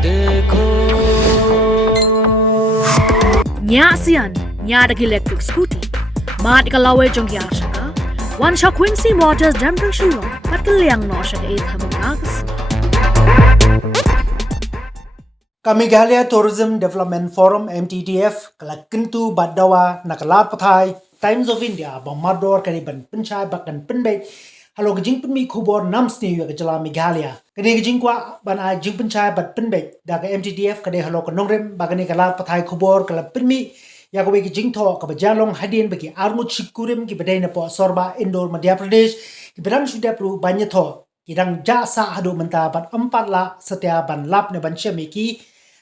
Nya sian, nya dagi electric scooty. Mat ikalawe jong ya shaka. One shot Quincy Motors Jumping Shillong. Pat kaliang no shaka 8 hamukas. Meghalaya Tourism Development Forum MTDF kalakintu badawa nakalat pathai Times of India Bomador kaniban Pynshai bakan Pynbait Halor Jingkynnoh Khubor nam Sniew ke Jylla Meghalaya kani Jingkynnoh ban ai Jing Pynshai bat Pynbait da MTDF kade Halor nongrem bagani kalat pathai Khubor kala Pynmi ya ko ki Jingtho ka bajalong hadin bagi armut chikurim ki badai na po Sorba Indore Madhya Pradesh ki badang sudah perlu banyak tho kidang jasa hadu menta bat 4 la setia ban lap ne ban chemiki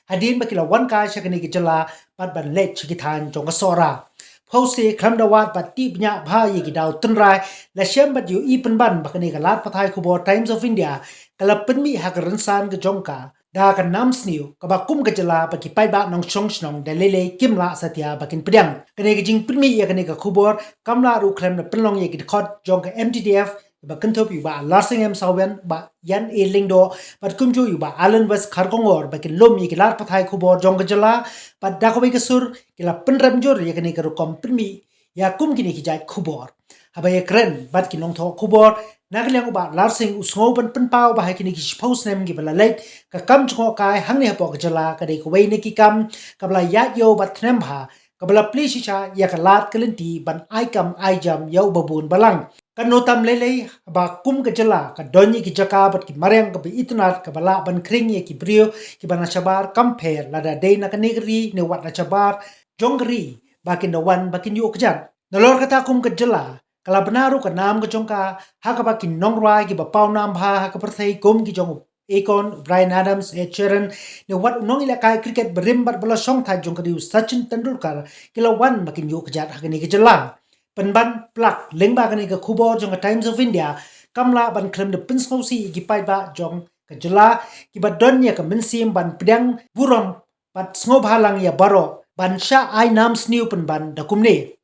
hadin bakila wan ka shakani ki Jylla bat ban let chikitan jong sora phose khamdawat bat ti bnya bhai ki daw tunrai la shem bat yu ipan ban bakani ka lat pathai Khubor Times of India kala Pynmi hakaran san ka jongka da ka nam Sniew ka ba kum ka Jylla ba ki pai ba nong chong snong da lele kimla satia bakin pedang kani ki Jing Pynmi ya kani ka Khubor kamla ru khlem na penlong ye ki khot jong ka MTDF ba kanthop yu ba larsingem sawen ba yan e lingdo ba kumju yu ba Allen West Kharkongor ba ki lom ye ki lat pathai Khubor jong ka Jylla ba da ko ka sur ki la penram jor ye kani ka ru kom Pynmi ya kum kini ki jai Khubor haba ye kren bat ki nong tho Khubor naglyang ba larsing usngo ban penpau ba kini ki suppose nem ki bala late ka kam chko kai hang ne po ka Jylla ka de ko wei ne ki kam ka bala ya yo bat thnem bha ka bala plisha ya ka lat kalenti ban ai kam ai jam yo babun balang kan notam lele ba kum ka Jylla ka donyi ki jaka bat ki mareng ka bi itnat ka bala ban kring ye ki brio ki bana chabar compare la da de na ka negri ne wat na chabar jongri bakin the one bakin yu kjan nolor kata kum ka Jylla kala benaru ka nam ka jongka ha ka bakin nongrai ki ba pau nam bha ha ka perthai kum ki jong Akon, Brian Adams, Ed Sheeran, ne wat nong ila kai cricket berimbat bala song thai jong ka diu Sachin Tendulkar kila wan bakin yu kjat ha ni ka Jylla penban plak lengba kani ka Khubor jong ka Times of India kamla ban klem de pinsausi ki pai ba jong ka Jylla ki ba donya ka minsim ban pedang burom pat sngob halang ya baro ban sha ai nam Sniew penban da kumne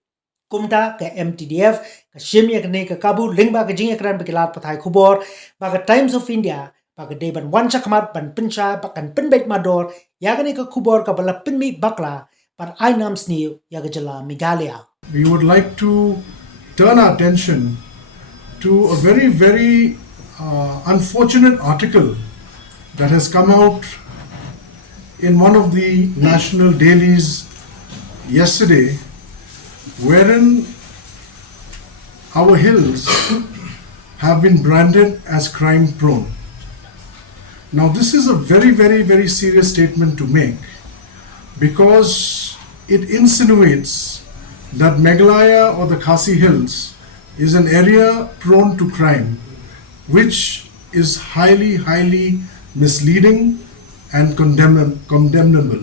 kumta ka MTDF ka shimya kani ka kabu lengba ka jing ekran bakilat pathai Khubor ba ka Times of India ba ka de ban wan chakmat ban Pynshai ba kan Pynbait mador ya kani ka Khubor ka bala Pynmi bakla par ai nam Sniew ya ka Jylla Meghalaya. We would like to turn our attention to a very, very unfortunate article that has come out in one of the national dailies yesterday, wherein our hills have been branded as crime prone. Now, this is a very, very, very serious statement to make because it insinuates that Meghalaya or the Khasi Hills is an area prone to crime, which is highly, highly misleading and condemnable.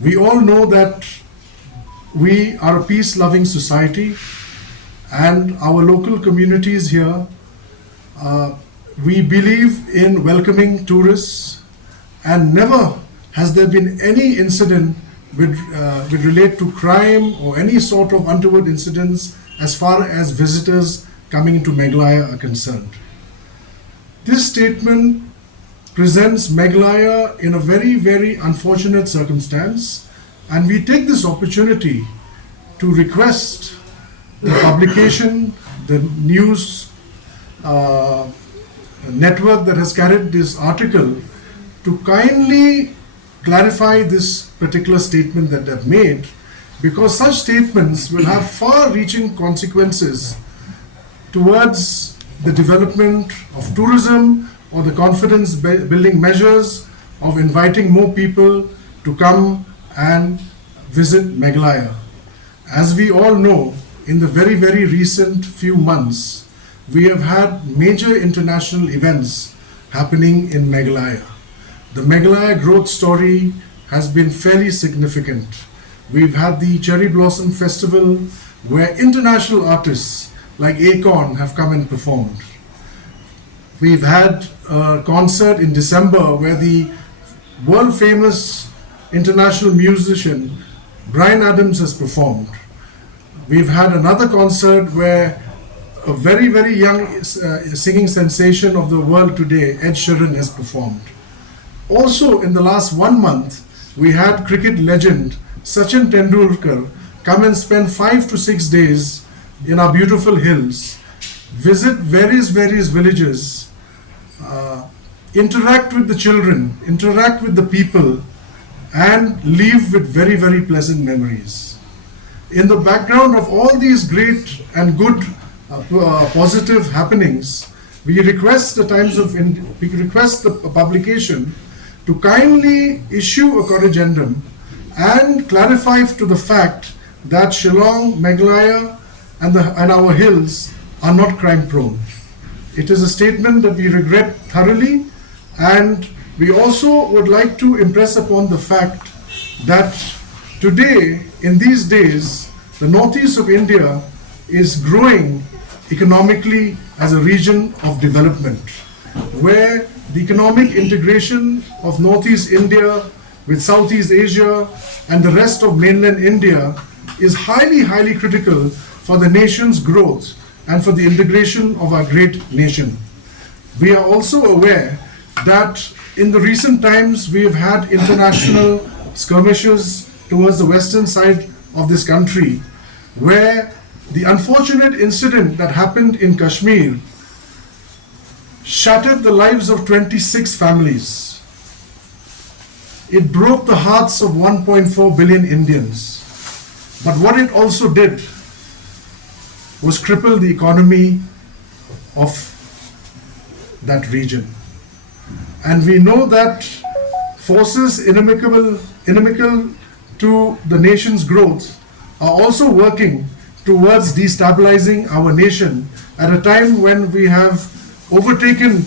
We all know that we are a peace-loving society and our local communities here, we believe in welcoming tourists, and never has there been any incident with relate to crime or any sort of untoward incidents as far as visitors coming into Meghalaya are concerned. This statement presents Meghalaya in a very, very unfortunate circumstance, and we take this opportunity to request the publication, the news network that has carried this article to kindly clarify this particular statement that they've made, because such statements will have far-reaching consequences towards the development of tourism or the confidence building measures of inviting more people to come and visit Meghalaya. As we all know, in the very, very recent few months, we have had major international events happening in Meghalaya. The Meghalaya growth story has been fairly significant. We've had the Cherry Blossom Festival where international artists like Akon have come and performed. We've had a concert in December where the world famous international musician Brian Adams has performed. We've had another concert where a very, very young singing sensation of the world today, Ed Sheeran, has performed. Also, in the last 1 month, we had cricket legend Sachin Tendulkar come and spend 5 to 6 days in our beautiful hills, visit various villages, interact with the children, interact with the people, and leave with very pleasant memories. In the background of all these great and good positive happenings, we request the publication to kindly issue a corrigendum and clarify to the fact that Shillong, Meghalaya and our hills are not crime prone. It is a statement that we regret thoroughly, and we also would like to impress upon the fact that today, in these days, the northeast of India is growing economically as a region of development, where the economic integration of northeast India with Southeast Asia and the rest of mainland India is highly critical for the nation's growth and for the integration of our great nation. We are also aware that in the recent times we have had international skirmishes towards the western side of this country, where the unfortunate incident that happened in Kashmir shattered the lives of 26 families. It broke the hearts of 1.4 billion Indians. But what it also did was cripple the economy of that region. And we know that forces inimical to the nation's growth are also working towards destabilizing our nation at a time when we have overtaken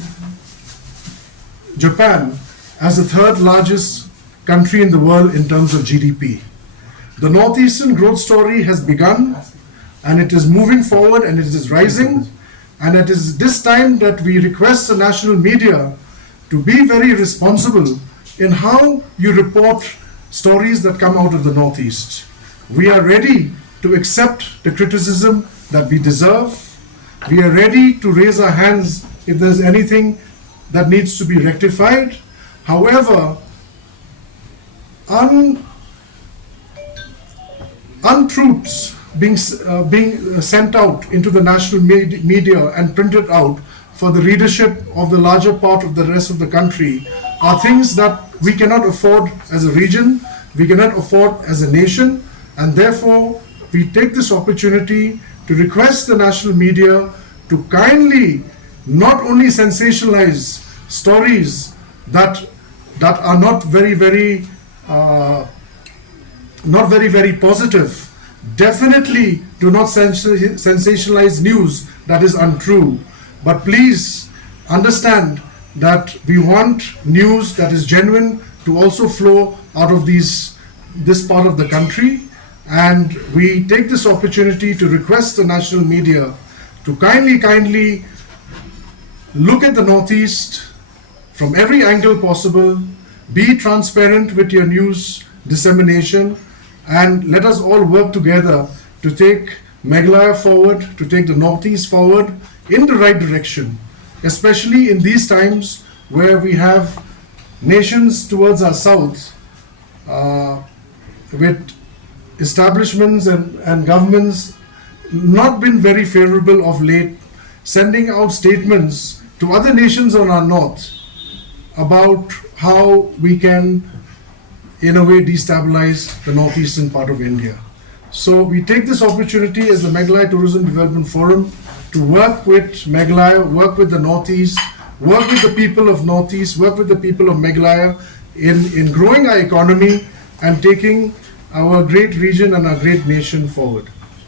Japan as the third largest country in the world in terms of GDP. The Northeastern growth story has begun, and it is moving forward and it is rising, and it is this time that we request the national media to be very responsible in how you report stories that come out of the Northeast. We are ready to accept the criticism that we deserve. We are ready to raise our hands if there's anything that needs to be rectified. However, untruths being sent out into the national media and printed out for the readership of the larger part of the rest of the country are things that we cannot afford as a region, we cannot afford as a nation, and therefore we take this opportunity to request the national media to kindly not only sensationalize stories that are not very positive. Definitely do not sensationalize news that is untrue. But please understand that we want news that is genuine to also flow out of this part of the country. And we take this opportunity to request the national media to kindly look at the Northeast from every angle possible, be transparent with your news dissemination, and let us all work together to take Meghalaya forward, to take the Northeast forward in the right direction, especially in these times where we have nations towards our south with establishments and governments not been very favorable of late, sending out statements to other nations on our north about how we can in a way destabilize the northeastern part of India. So we take this opportunity as the Meghalaya Tourism Development Forum to work with Meghalaya, work with the Northeast, work with the people of Northeast, work with the people of Meghalaya in growing our economy and taking our great region and our great nation forward.